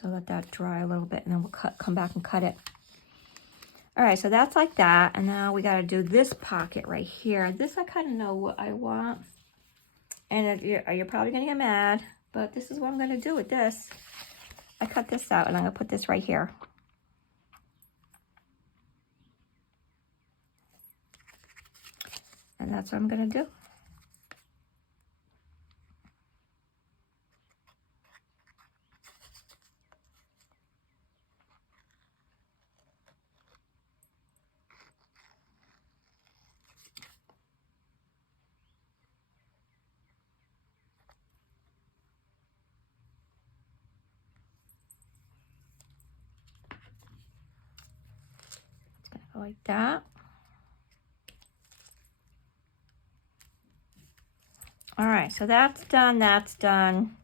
So let that dry a little bit, and then we'll come back and cut it. All right, so that's like that. And now we got to do this pocket right here. This, I kind of know what I want. And you're probably going to get mad, but this is what I'm going to do with this. I cut this out, and I'm going to put this right here. And that's what I'm going to do. Like that. All right, so that's done, that's done.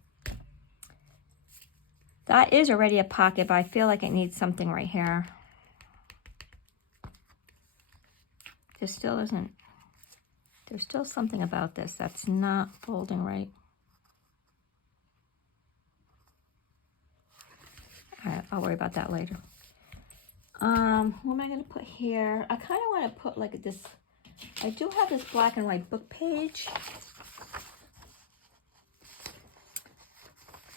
That is already a pocket, but I feel like it needs something right here. There still isn't, there's still something about this that's not folding right. All right, I'll worry about that later. What am I gonna put here? I kind of want to put like this, I do have this black and white book page.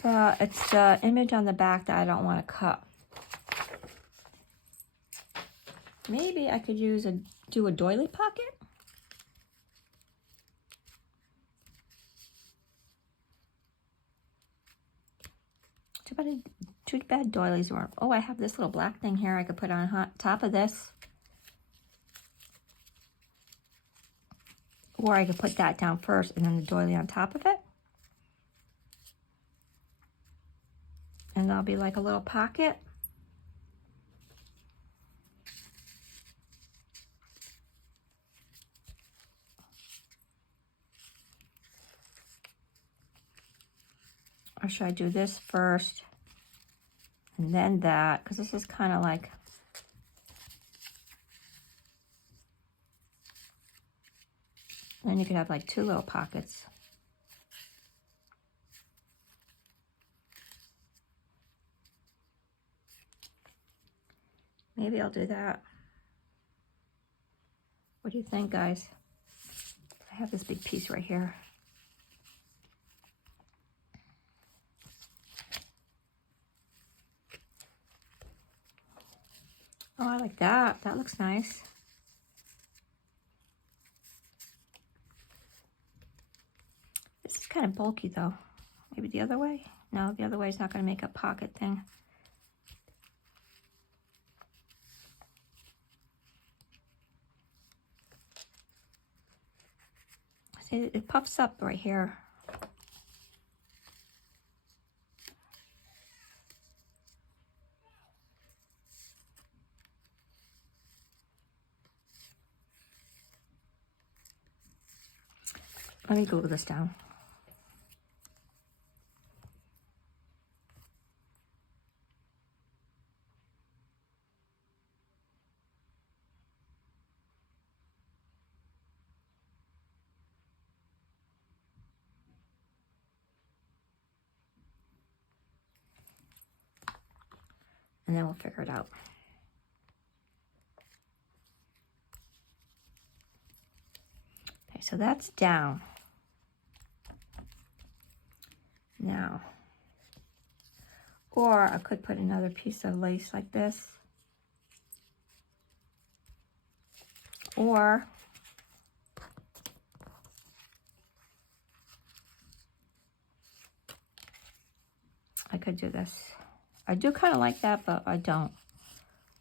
But it's the image on the back that I don't want to cut. Maybe I could do a doily pocket. Too bad doilies weren't. Oh, I have this little black thing here I could put on top of this. Or I could put that down first and then the doily on top of it. And that'll be like a little pocket. Or should I do this first and then that? Because this is kind of like, then you could have like two little pockets. Maybe I'll do that. What do you think, guys? I have this big piece right here. Oh, I like that. That looks nice. This is kind of bulky though. Maybe the other way? No, the other way is not going to make a pocket thing. See, it puffs up right here. Let me glue this down. And then we'll figure it out. Okay, so that's down. Now, or I could put another piece of lace like this. Or I could do this. I do kind of like that, but I don't.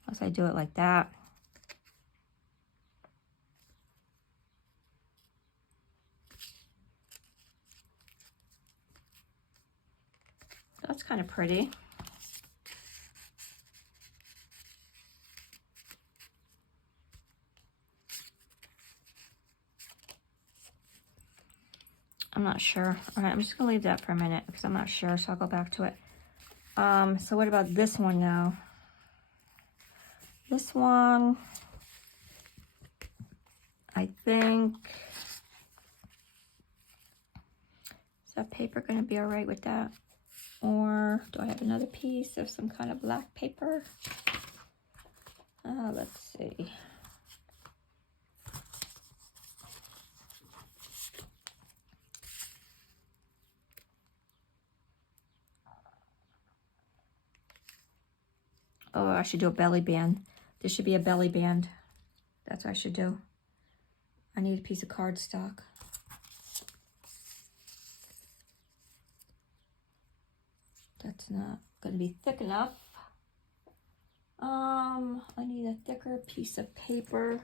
Unless I do it like that. That's kind of pretty. I'm not sure. All right, I'm just gonna leave that for a minute because I'm not sure, so I'll go back to it. So what about this one now? This one, I think, is that paper gonna be all right with that? Or do I have another piece of some kind of black paper? Let's see. Oh, I should do a belly band. This should be a belly band. That's what I should do. I need a piece of cardstock. That's not going to be thick enough. I need a thicker piece of paper.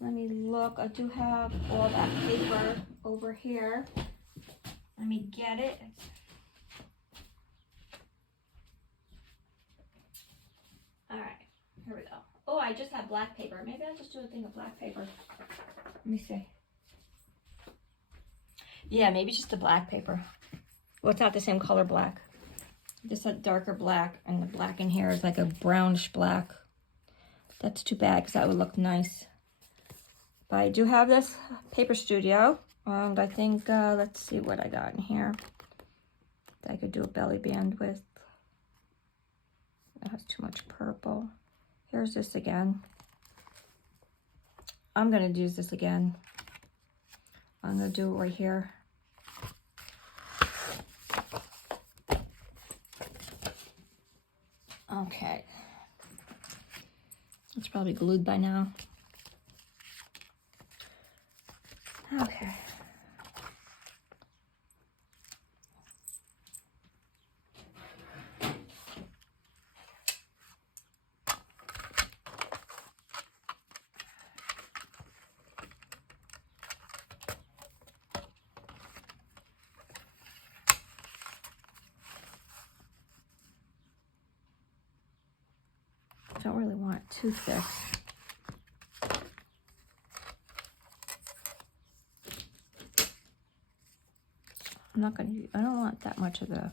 Let me look. I do have all that paper over here. Let me get it. All right, here we go. Oh, I just have black paper. Maybe I'll just do a thing of black paper. Let me see. Yeah, maybe just the black paper. Well, it's not the same color black. Just a darker black, and the black in here is like a brownish black. That's too bad because that would look nice. But I do have this Paper Studio, and I think, let's see what I got in here that I could do a belly band with. That has too much purple. Here's this again. I'm going to use this again. I'm going to do it right here. Okay. It's probably glued by now. Okay. I don't really want it too thick. I'm not going to, I don't want that much of the,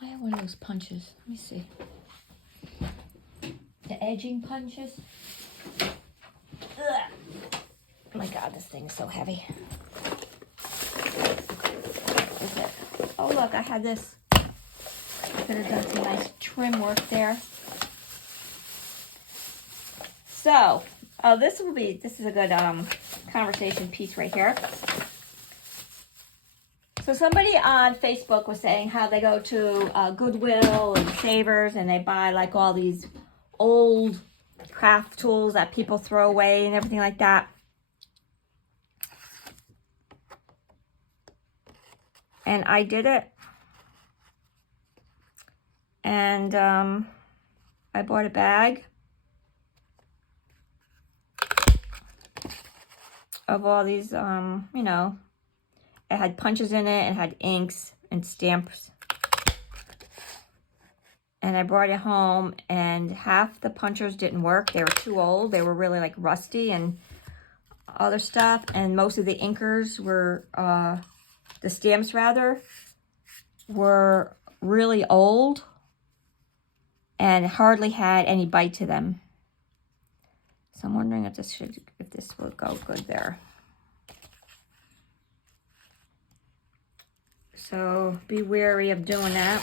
I have one of those punches. Let me see. The edging punches. Ugh. Oh my God, this thing is so heavy. Is it? Oh look, I had this. I could have done some nice trim work there. So, oh, this is a good conversation piece right here. So somebody on Facebook was saying how they go to Goodwill and Savers and they buy like all these old craft tools that people throw away and everything like that. And I did it. And I bought a bag of all these, you know, it had punches in it, it had inks and stamps. And I brought it home and half the punchers didn't work. They were too old. They were really like rusty and other stuff. And most of the inkers were, the stamps rather, were really old and hardly had any bite to them. So I'm wondering if this will go good there. So be wary of doing that.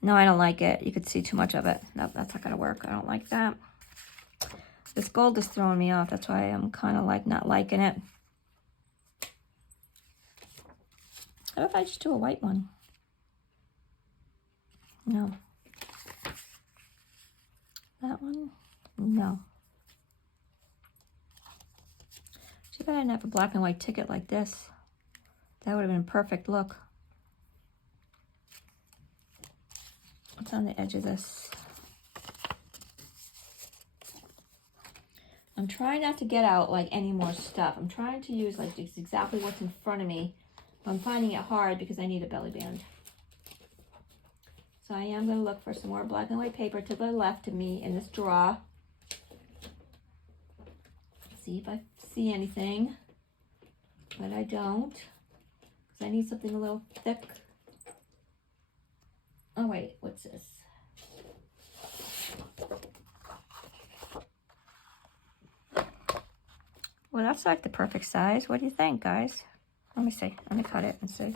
No, I don't like it. You could see too much of it. No, that's not gonna work. I don't like that. This gold is throwing me off. That's why I'm kind of like not liking it. How if I just do a white one? No. That one? No. Too bad I didn't have a black and white ticket like this. That would have been a perfect look. What's on the edge of this? I'm trying not to get out like any more stuff. I'm trying to use like just exactly what's in front of me. But I'm finding it hard because I need a belly band. So I am going to look for some more black and white paper to the left of me in this drawer. See if I see anything. But I don't. Because I need something a little thick. Oh wait, what's this? Well, that's like the perfect size. What do you think, guys? Let me see. Let me cut it and see.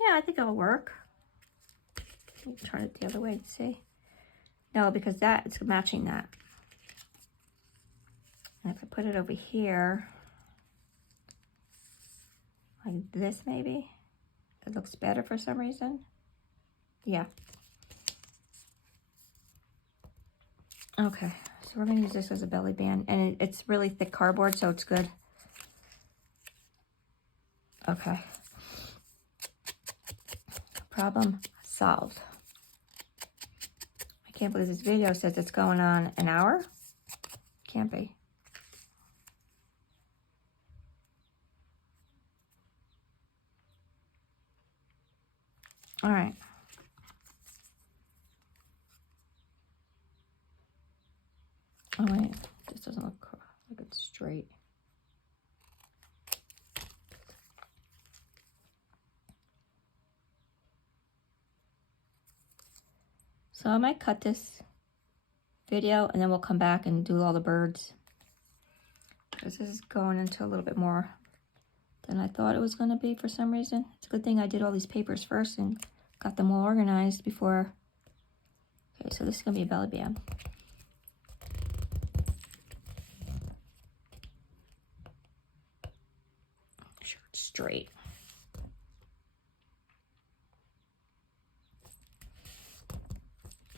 Yeah, I think it'll work. Let me turn it the other way to see. No, because that, it's matching that. And if I put it over here, like this maybe, it looks better for some reason. Yeah. Okay, so we're gonna use this as a belly band, and it's really thick cardboard, so it's good. Okay. Problem solved. I can't believe this video says it's going on an hour. Can't be. All right. Oh wait, this doesn't look like it's straight. So I might cut this video and then we'll come back and do all the birds. Because this is going into a little bit more than I thought it was going to be for some reason. It's a good thing I did all these papers first and got them all organized before. Okay, so this is going to be a belly band. Make sure it's straight.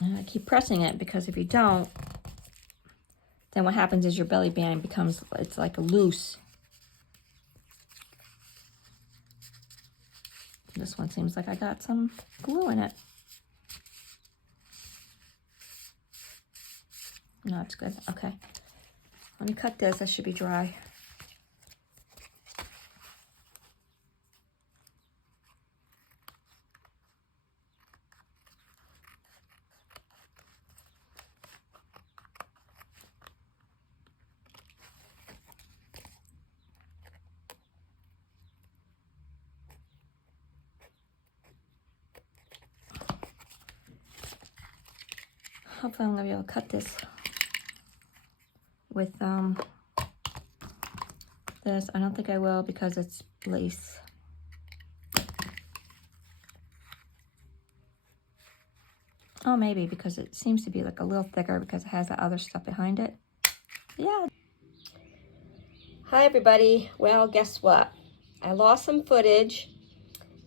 And I keep pressing it because if you don't, then what happens is your belly band becomes, it's like loose. This one seems like I got some glue in it. No, it's good. Okay. Let me cut this. That should be dry. Hopefully I'm gonna be able to cut this with this. I don't think I will because it's lace. Oh, maybe because it seems to be like a little thicker because it has the other stuff behind it. Yeah. Hi everybody. Well, guess what? I lost some footage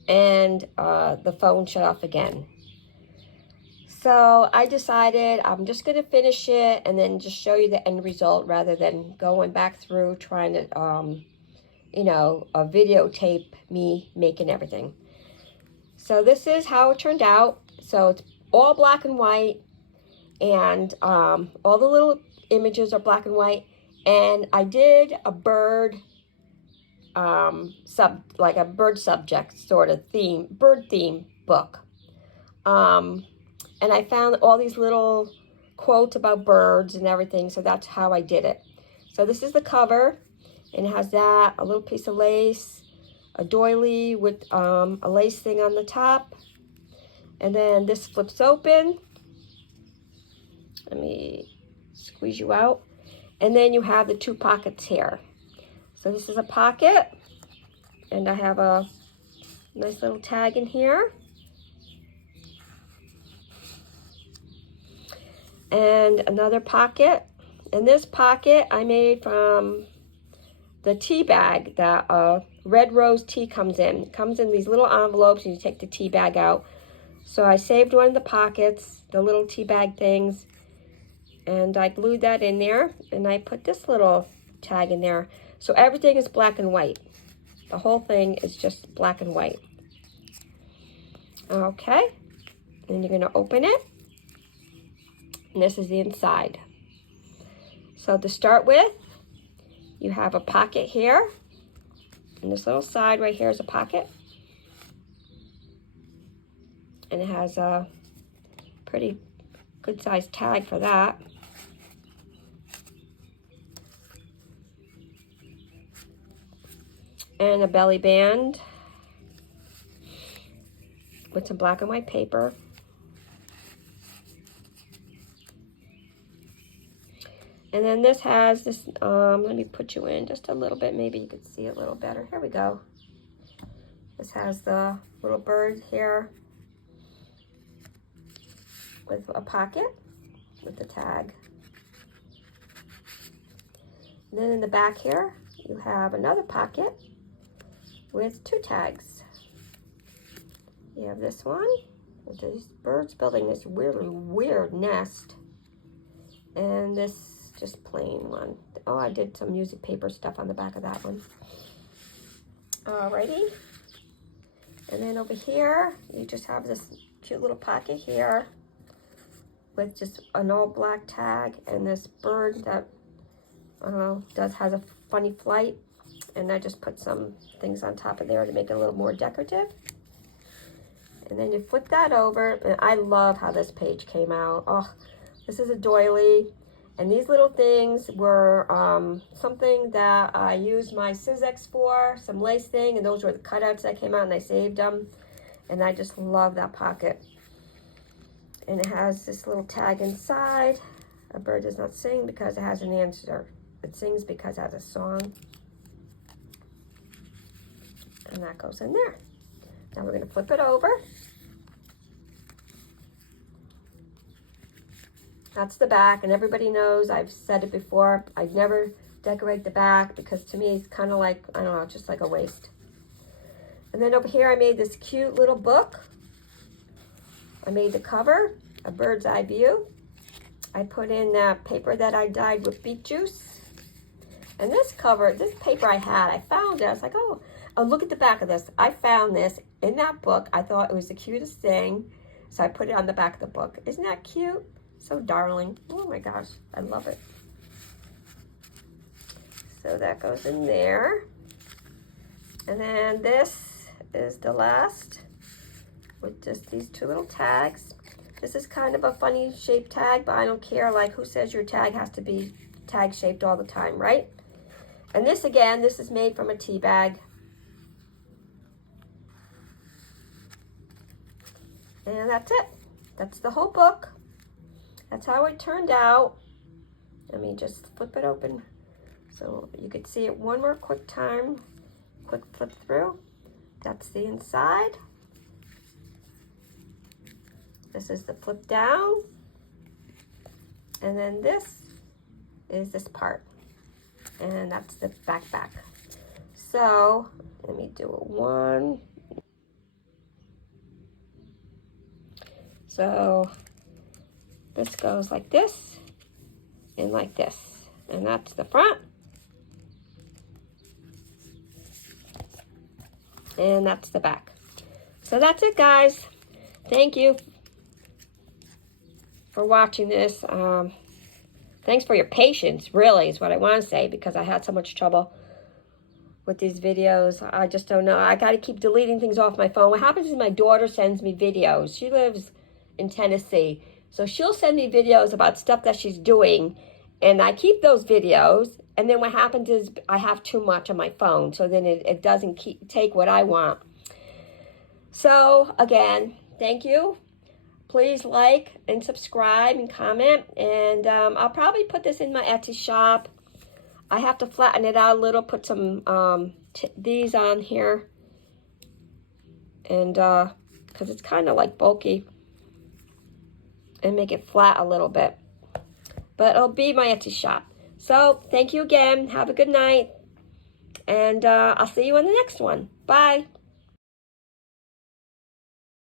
and the phone shut off again. So I decided I'm just going to finish it and then just show you the end result rather than going back through trying to, you know, videotape me making everything. So this is how it turned out. So it's all black and white and all the little images are black and white. And I did a bird, like a bird subject sort of theme, bird theme book. And I found all these little quotes about birds and everything, so that's how I did it. So this is the cover, and it has that, a little piece of lace, a doily with a lace thing on the top, and then this flips open. Let me squeeze you out. And then you have the two pockets here. So this is a pocket, and I have a nice little tag in here. And another pocket, and this pocket I made from the tea bag that Red Rose tea comes in. It comes in these little envelopes and you take the tea bag out. So I saved one of the pockets, the little tea bag things, and I glued that in there, and I put this little tag in there. So everything is black and white. The whole thing is just black and white. Okay, then you're gonna open it. And this is the inside. So to start with, you have a pocket here. And this little side right here is a pocket. And it has a pretty good sized tag for that. and a belly band with some black and white paper. And then this has this, let me put you in just a little bit, maybe you could see it a little better. Here we go. This has the little bird here with a pocket with the tag. And then in the back here, you have another pocket with 2 tags. You have this one with these birds building this really weird nest. And this just plain one. Oh, I did some music paper stuff on the back of that one. Alrighty. And then over here, you just have this cute little pocket here with just an all black tag and this bird that has a funny flight. And I just put some things on top of there to make it a little more decorative. And then you flip that over, and I love how this page came out. Oh, this is a doily. And these little things were something that I used my Sizzix for, some lace thing, and those were the cutouts that came out, and I saved them. And I just love that pocket. And it has this little tag inside. A bird does not sing because it has an answer. It sings because it has a song. And that goes in there. Now we're going to flip it over. That's the back, and everybody knows, I've said it before, I never decorate the back because to me it's kind of like, I don't know, just like a waste. And then over here I made this cute little book. I made the cover, a bird's eye view. I put in paper that I dyed with beet juice. And this cover, this paper I found it. I was like, oh, look at the back of this. I found this in that book. I thought it was the cutest thing. So I put it on the back of the book. Isn't that cute? So darling. Oh my gosh, I love it. So that goes in there. And then this is the last with just these 2 little tags. This is kind of a funny shaped tag, but I don't care. Like, who says your tag has to be tag shaped all the time, right? And this again, this is made from a tea bag. And that's it. That's the whole book. That's how it turned out. Let me just flip it open so you could see it one more quick time. Quick flip through. That's the inside. This is the flip down. And then this is this part. And that's the back. So let me do a one. So this goes like this and like this. And that's the front. And that's the back. So that's it, guys. Thank you for watching this. Thanks for your patience, really, is what I want to say, because I had so much trouble with these videos. I just don't know. I got to keep deleting things off my phone. What happens is my daughter sends me videos. She lives in Tennessee. So she'll send me videos about stuff that she's doing, and I keep those videos. And then what happens is I have too much on my phone, so then it doesn't take what I want. So, again, thank you. Please like and subscribe and comment. And I'll probably put this in my Etsy shop. I have to flatten it out a little, put some these on here. And because it's kind of like bulky. And make it flat a little bit. But it'll be my Etsy shop. So, thank you again. Have a good night. And I'll see you in the next one. Bye.